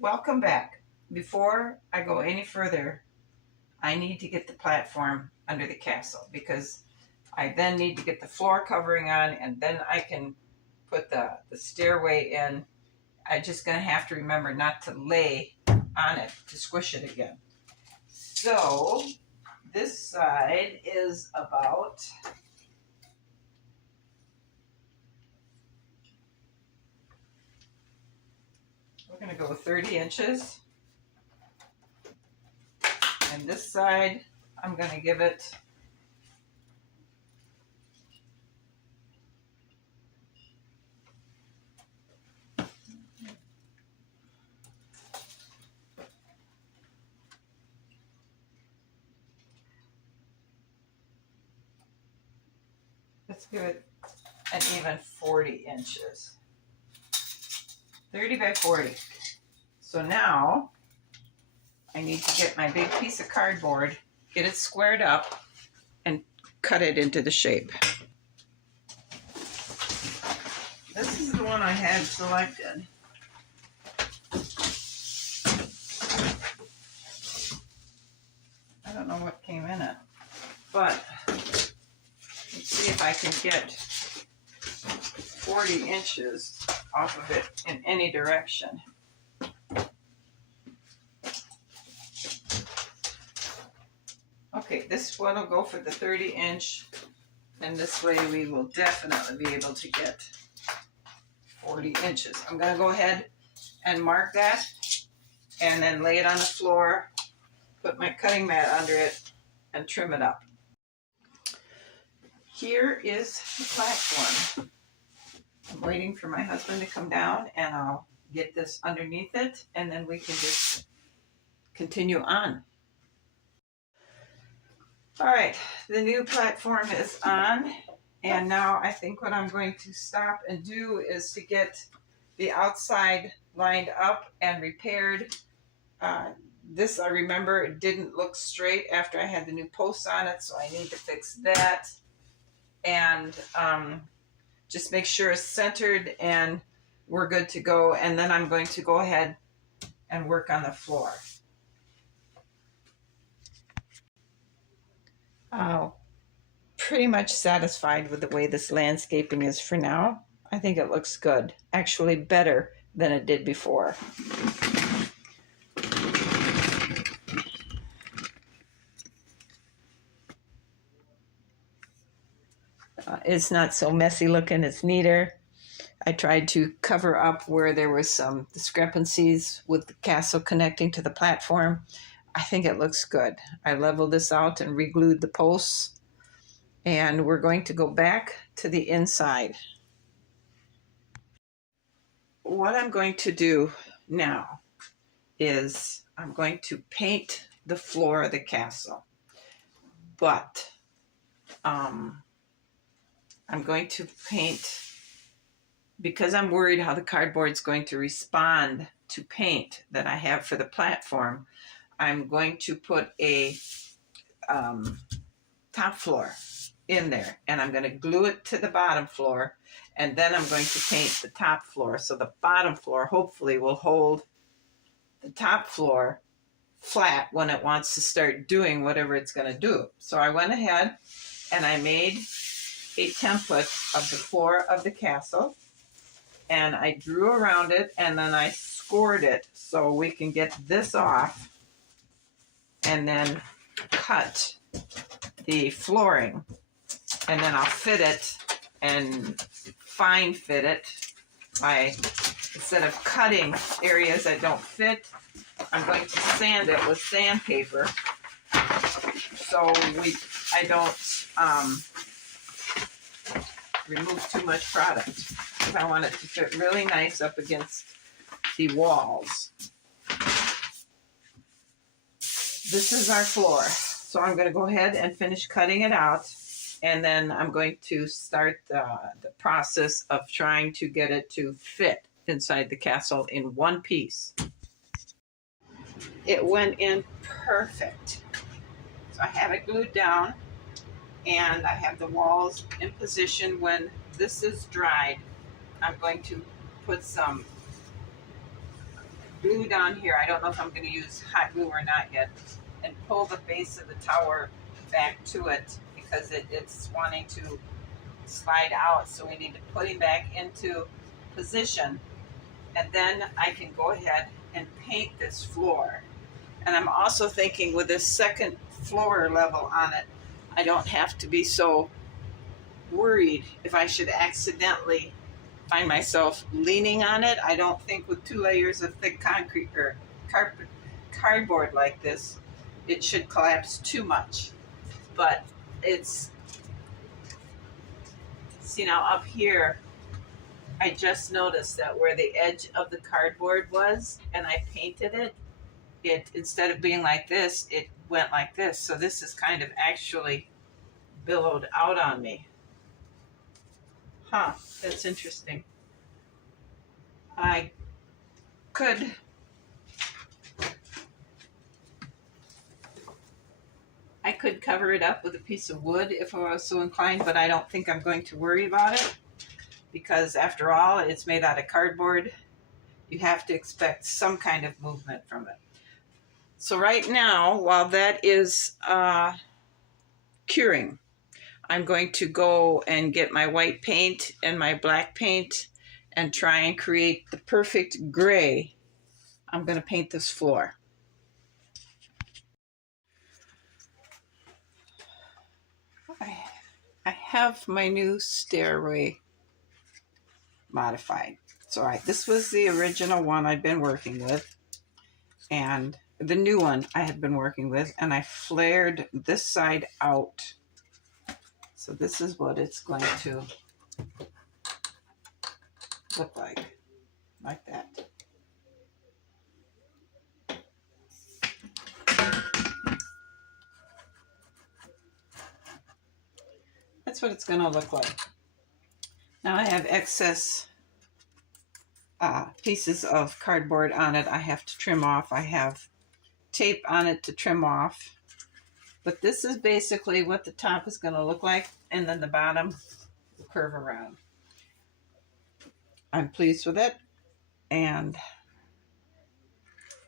Welcome back. Before I go any further, I need to get the platform under the castle because I then need to get the floor covering on and then I can put the stairway in. I'm just going to have to remember not to lay on it to squish it again. So this side is about we're going to go with 30 inches. And this side, I'm going to give it let's give it an even 40 inches. 30 by 40. So now I need to get my big piece of cardboard, get it squared up, and cut it into the shape. This is the one I had selected. I don't know what came in it, but let's see if I can get 40 inches off of it in any direction. Okay, this one will go for the 30 inch, and this way we will definitely be able to get 40 inches. I'm going to go ahead and mark that and then lay it on the floor, put my cutting mat under it, and trim it up. Here is the platform. I'm waiting for my husband to come down and I'll get this underneath it and then we can just continue on. All right, the new platform is on, and now I think what I'm going to stop and do is to get the outside lined up and repaired. This, I remember, it didn't look straight after I had the new posts on it, so I need to fix that. And just make sure it's centered and we're good to go. And then I'm going to go ahead and work on the floor. Pretty much satisfied with the way this landscaping is for now. I think it looks good, actually better than it did before. It's not so messy looking, it's neater. I tried to cover up where there was some discrepancies with the castle connecting to the platform. I think it looks good. I leveled this out and re-glued the posts, and we're going to go back to the inside. What I'm going to do now is I'm going to paint the floor of the castle, but I'm going to paint, because I'm worried how the cardboard's going to respond to paint that I have for the platform, I'm going to put a top floor in there, and I'm going to glue it to the bottom floor, and then I'm going to paint the top floor, so the bottom floor hopefully will hold the top floor flat when it wants to start doing whatever it's going to do. So I went ahead and I made a template of the floor of the castle, and I drew around it, and then I scored it so we can get this off and then cut the flooring, and then I'll fit it and fine fit it by, instead of cutting areas that don't fit, I'm going to sand it with sandpaper so I don't remove too much product, because I want it to fit really nice up against the walls. This is our floor, so I'm going to go ahead and finish cutting it out, and then I'm going to start the process of trying to get it to fit inside the castle in one piece. It went in perfect. So I have it glued down, and I have the walls in position. When this is dried, I'm going to put some glue down here. I don't know if I'm going to use hot glue or not yet. And pull the base of the tower back to it because it's wanting to slide out. So we need to put him back into position. And then I can go ahead and paint this floor. And I'm also thinking with this second floor level on it, I don't have to be so worried if I should accidentally find myself leaning on it. I don't think with 2 layers of thick concrete or cardboard like this, it should collapse too much. But it's, see now up here, I just noticed that where the edge of the cardboard was and I painted it, instead of being like this, it went like this. So this is kind of actually billowed out on me. Huh, that's interesting. I could cover it up with a piece of wood if I was so inclined, but I don't think I'm going to worry about it because after all, it's made out of cardboard. You have to expect some kind of movement from it. So right now, while that is curing, I'm going to go and get my white paint and my black paint and try and create the perfect gray. I'm going to paint this floor. I have my new stairway modified. So this was the original one I'd been working with, and the new one I had been working with, and I flared this side out. So this is what it's going to look like that. That's what it's going to look like. Now I have excess pieces of cardboard on it I have to trim off. I have tape on it to trim off. But this is basically what the top is going to look like, and then the bottom will curve around. I'm pleased with it, and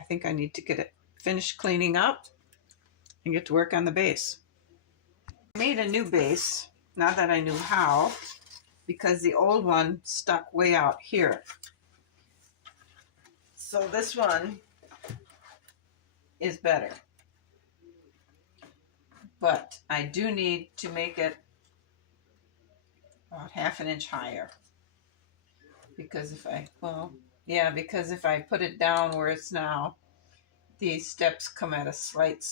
I think I need to get it finished cleaning up and get to work on the base. I made a new base, not that I knew how, because the old one stuck way out here. So this one is better. But I do need to make it about 1/2 inch higher. Because if I, because if I put it down where it's now, these steps come at a slight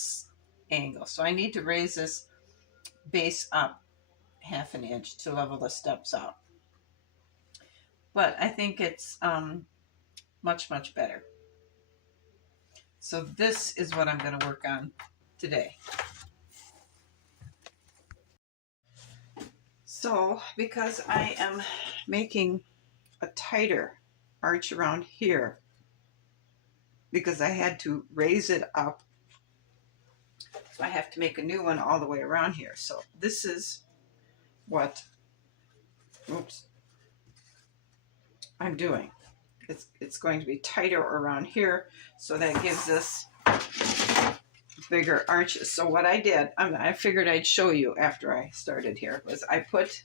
angle. So I need to raise this base up 1/2 inch to level the steps out. But I think it's much, much better. So this is what I'm going to work on today. So because I am making a tighter arch around here, because I had to raise it up, so I have to make a new one all the way around here. So this is what I'm doing. It's going to be tighter around here, so that gives us bigger arches. So what I did, I figured I'd show you after I started here, was I put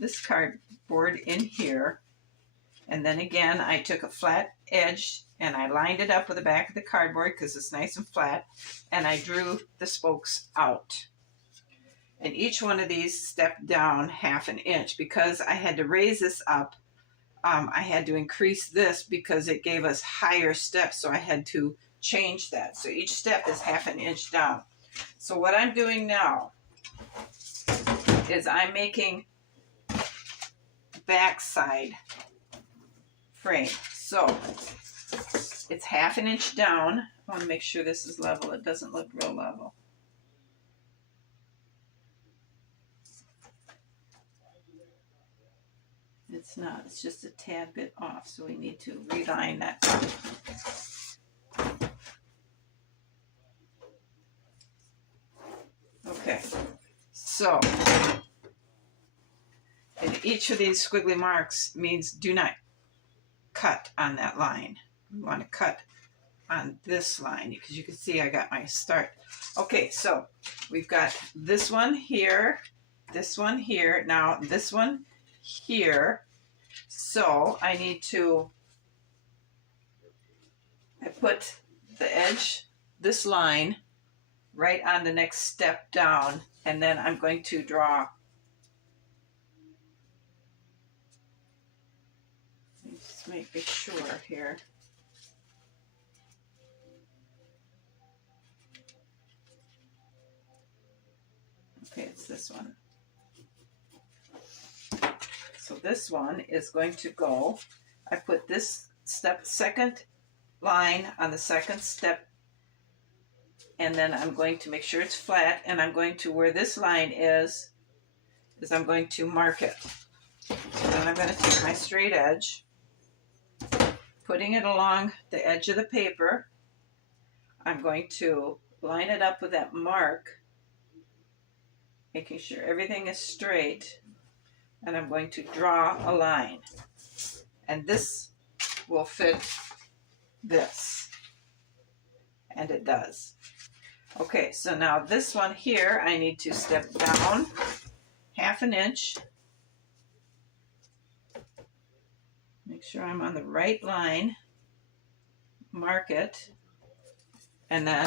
this cardboard in here, and then again I took a flat edge and I lined it up with the back of the cardboard because it's nice and flat, and I drew the spokes out. And each one of these stepped down 1/2 inch. Because I had to raise this up, I had to increase this because it gave us higher steps, so I had to change that. So each step is 1/2 inch down. So what I'm doing now is I'm making backside frame. So it's 1/2 inch down. I want to make sure this is level. It doesn't look real level. It's not. It's just a tad bit off, so we need to reline that. Okay, so and each of these squiggly marks means do not cut on that line. We want to cut on this line, because you can see I got my start. Okay, so we've got this one here, this one here, now this one here. So I need to, I put the edge, this line, right on the next step down, and then I'm going to draw. Just make sure here. Okay, it's this one. So this one is going to go, I put this second line on the second step, and then I'm going to make sure it's flat, and I'm going to, where this line is I'm going to mark it. So then I'm going to take my straight edge, putting it along the edge of the paper. I'm going to line it up with that mark, making sure everything is straight, and I'm going to draw a line. And this will fit this, and it does. Okay, so now this one here, I need to step down 1/2 inch. Make sure I'm on the right line, mark it, and then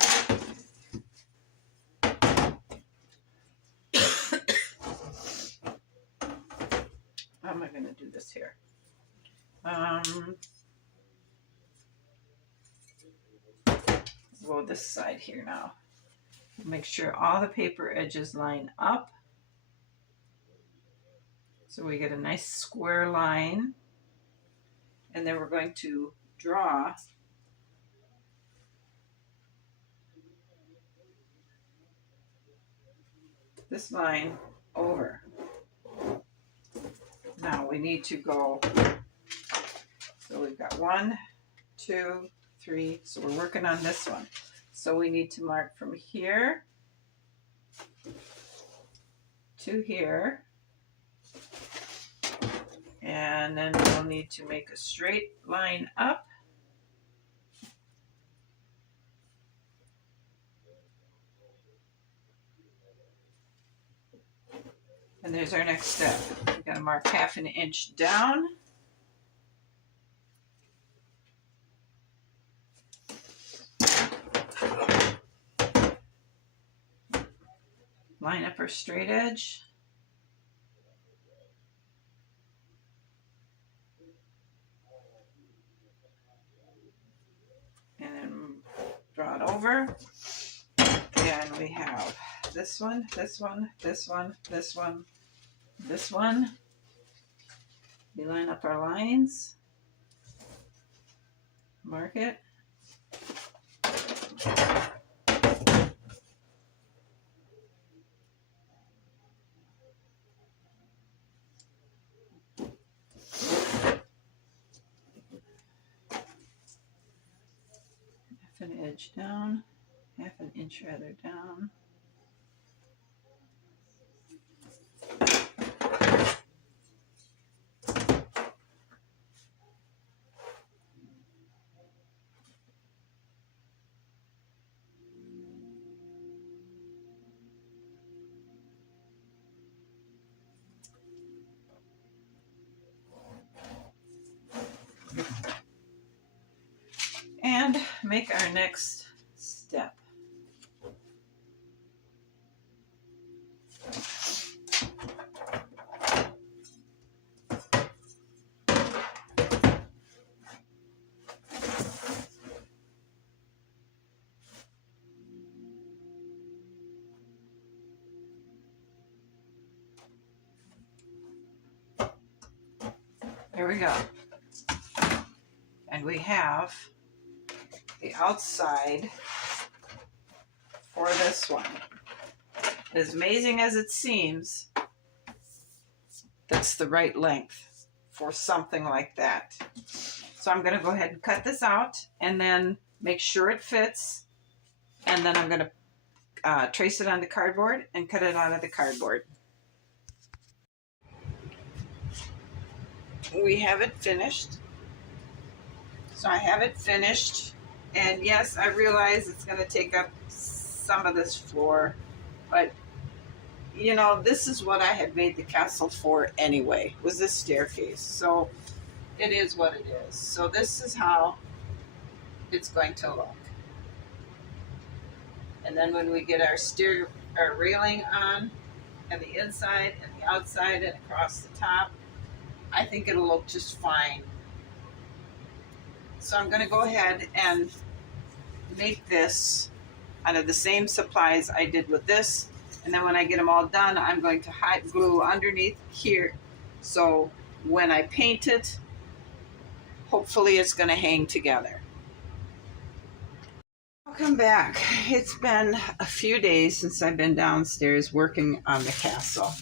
how am I going to do this here? Go this side here now. Make sure all the paper edges line up, so we get a nice square line. And then we're going to draw this line over. Now we need to go, so we've got 1, 2, 3, so we're working on this one. So we need to mark from here to here, and then we'll need to make a straight line up. And there's our next step. We're going to mark 1/2 inch down. Line up our straight edge. And then draw it over. And we have this one, this one, this one, this one, this one. We line up our lines. Mark it. An edge down, 1/2 inch rather down. And make our next step. There we go. And we have the outside for this one. As amazing as it seems, that's the right length for something like that. So I'm going to go ahead and cut this out and then make sure it fits. And then I'm going to trace it on the cardboard and cut it out of the cardboard. We have it finished. So I have it finished, And yes, I realize it's going to take up some of this floor, but you know, this is what I had made the castle for anyway, was this staircase. So it is what it is. So this is how it's going to look. And then when we get our railing on, and the inside and the outside and across the top, I think it'll look just fine. So I'm going to go ahead and make this out of the same supplies I did with this. And then when I get them all done, I'm going to hot glue underneath here. So when I paint it, hopefully it's going to hang together. Welcome back. It's been a few days since I've been downstairs working on the castle.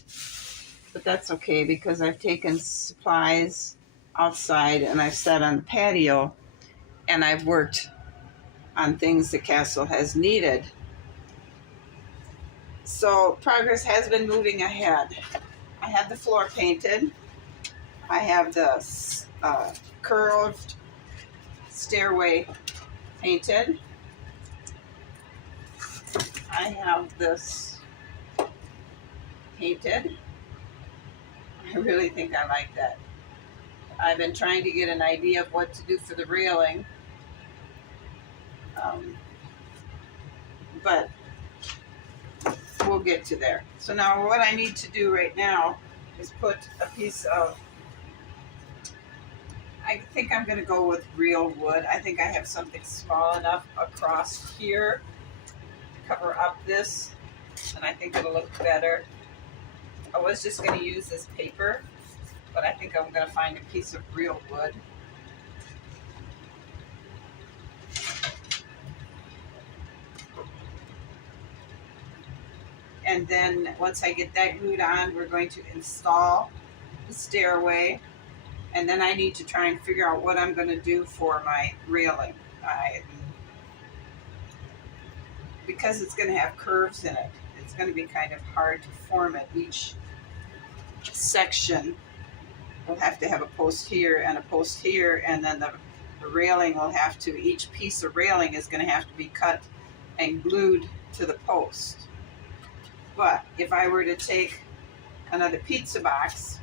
But that's okay because I've taken supplies outside and I've sat on the patio and I've worked on things the castle has needed. So progress has been moving ahead. I have the floor painted. I have the curved stairway painted. I have this painted. I really think I like that. I've been trying to get an idea of what to do for the railing. But we'll get to there. So now what I need to do right now is put a piece of, I think I'm going to go with real wood. I think I have something small enough across here to cover up this, and I think it'll look better. I was just going to use this paper, but I think I'm going to find a piece of real wood. And then once I get that glued on, we're going to install the stairway. And then I need to try and figure out what I'm going to do for my railing. Because it's going to have curves in it, it's going to be kind of hard to form it. Each section will have to have a post here and a post here, and then the railing will have to, each piece of railing is going to have to be cut and glued to the post. But if I were to take another pizza box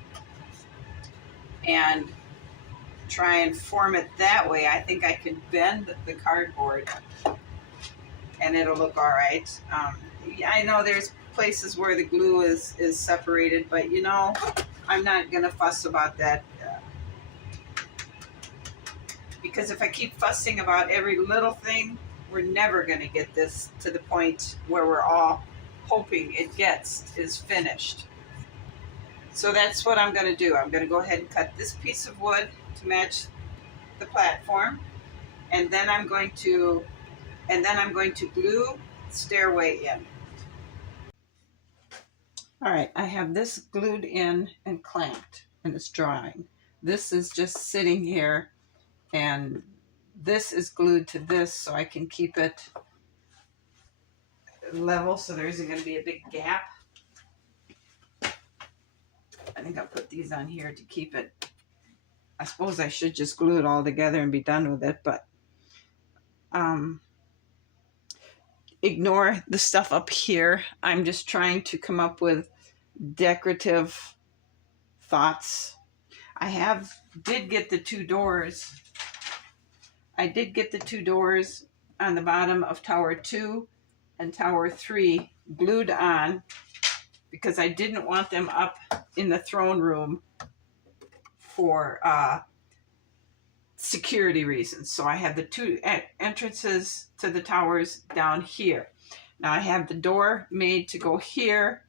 and try and form it that way, I think I can bend the cardboard and it'll look all right. I know there's places where the glue is separated, but you know, I'm not gonna fuss about that because if I keep fussing about every little thing, we're never gonna get this to the point where we're all hoping it is finished. So that's what I'm going to do. I'm going to go ahead and cut this piece of wood to match the platform, and then I'm going to glue the stairway in. All right, I have this glued in and clamped, and it's drying. This is just sitting here, and this is glued to this so I can keep it level so there isn't going to be a big gap. I think I'll put these on here to keep it. I suppose I should just glue it all together and be done with it, but ignore the stuff up here. I'm just trying to come up with decorative thoughts. I did get the two doors. I did get the two doors on the bottom of Tower 2 and Tower 3 glued on because I didn't want them up in the throne room for security reasons. So I have the two entrances to the towers down here. Now I have the door made to go here,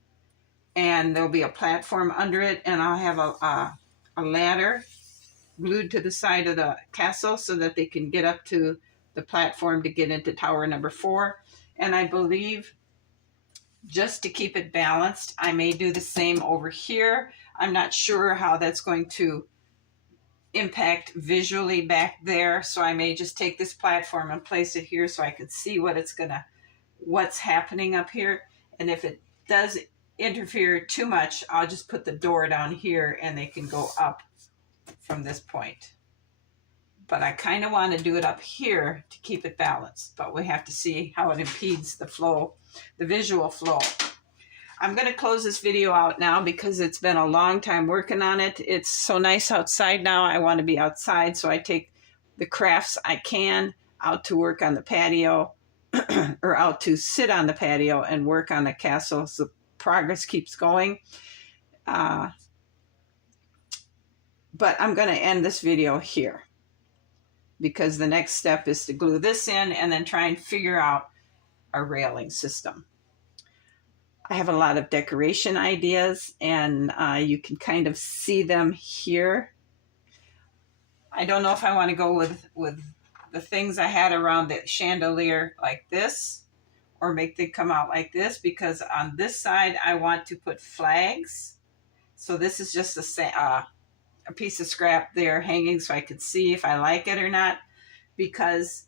and there'll be a platform under it, and I'll have a ladder glued to the side of the castle so that they can get up to the platform to get into tower number 4. And I believe, just to keep it balanced, I may do the same over here. I'm not sure how that's going to impact visually back there, so I may just take this platform and place it here so I can see what's happening up here. And if it does interfere too much, I'll just put the door down here and they can go up from this point. but I kind of want to do it up here to keep it balanced, but we have to see how it impedes the flow, the visual flow. I'm going to close this video out now because it's been a long time working on it. It's so nice outside now. I want to be outside, so I take the crafts I can out to work on the patio or out to sit on the patio and work on the castle so progress keeps going. But I'm going to end this video here, because the next step is to glue this in and then try and figure out our railing system. I have a lot of decoration ideas, and you can kind of see them here. I don't know if I want to go with the things I had around the chandelier like this, or make them come out like this, because on this side I want to put flags. So this is just a piece of scrap there hanging so I could see if I like it or not, because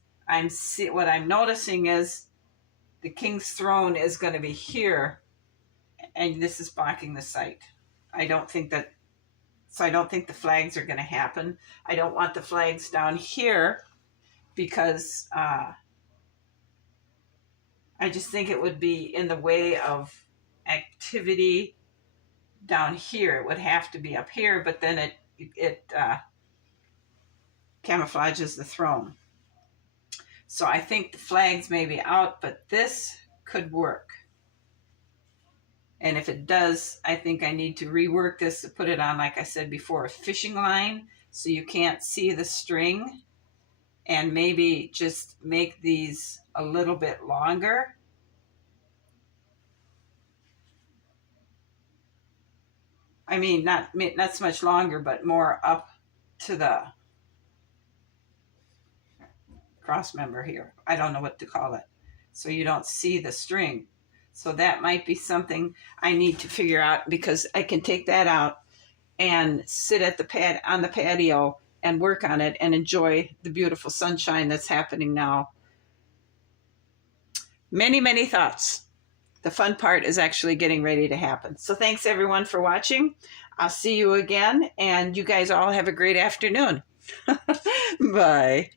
what I'm noticing is the king's throne is going to be here, and this is blocking the sight. I don't think the flags are going to happen. I don't want the flags down here because I just think it would be in the way of activity down here. It would have to be up here, but then it camouflages the throne. So I think the flags may be out, but this could work. And if it does, I think I need to rework this to put it on, like I said before, a fishing line so you can't see the string, and maybe just make these a little bit longer. I mean, not so much longer, but more up to the cross member here. I don't know what to call it. So you don't see the string. So that might be something I need to figure out, because I can take that out and sit at on the patio and work on it and enjoy the beautiful sunshine that's happening now. Many, many thoughts. The fun part is actually getting ready to happen. So thanks everyone for watching. I'll see you again, and you guys all have a great afternoon. Bye.